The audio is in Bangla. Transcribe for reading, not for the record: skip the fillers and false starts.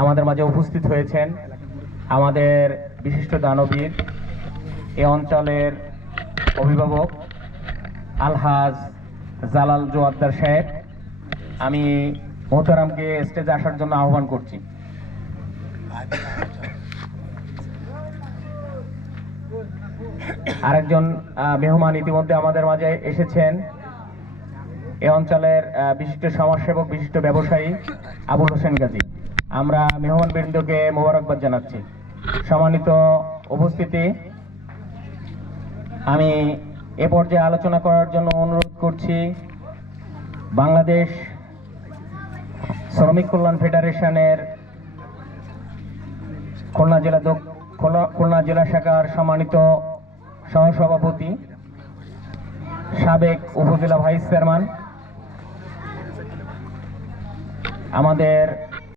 আমাদের মাঝে উপস্থিত হয়েছেন আমাদের বিশিষ্ট দানবীর এ অঞ্চলের অভিভাবক আলহাজ জালাল জোয়াদ্দার সাহেব। আমি মোহতারামকে স্টেজে আসার জন্য আহ্বান করছি। আরেকজন মেহমান ইতিমধ্যে আমাদের মাঝে এসেছেন, এ অঞ্চলের বিশিষ্ট সমাজসেবক, বিশিষ্ট ব্যবসায়ী আবুল হোসেন গাজী। আমরা মেহমানবৃন্দকে মোবারকবাদ জানাচ্ছি। সম্মানিত উপস্থিতি, আমি এ পর্যায়ে আলোচনা করার জন্য অনুরোধ করছি বাংলাদেশ শ্রমিক কল্যাণ ফেডারেশনের খুলনা জেলা শাখার সম্মানিত সহসভাপতি, সাবেক উপজেলা ভাইস চেয়ারম্যান, আমাদের